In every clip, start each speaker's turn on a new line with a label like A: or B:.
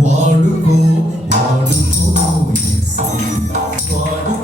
A: want to go, want yes, want to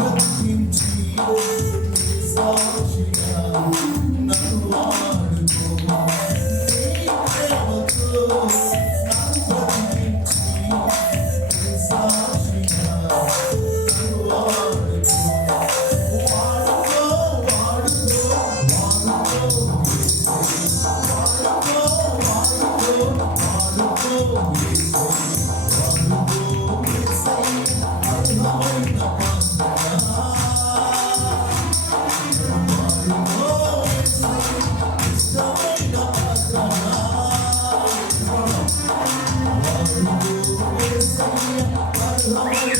A: walked into Oh.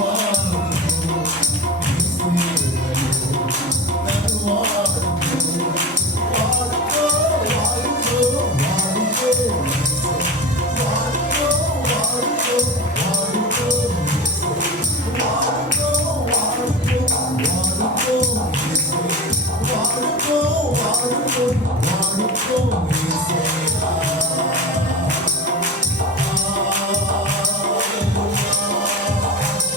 A: Whoa. Oh.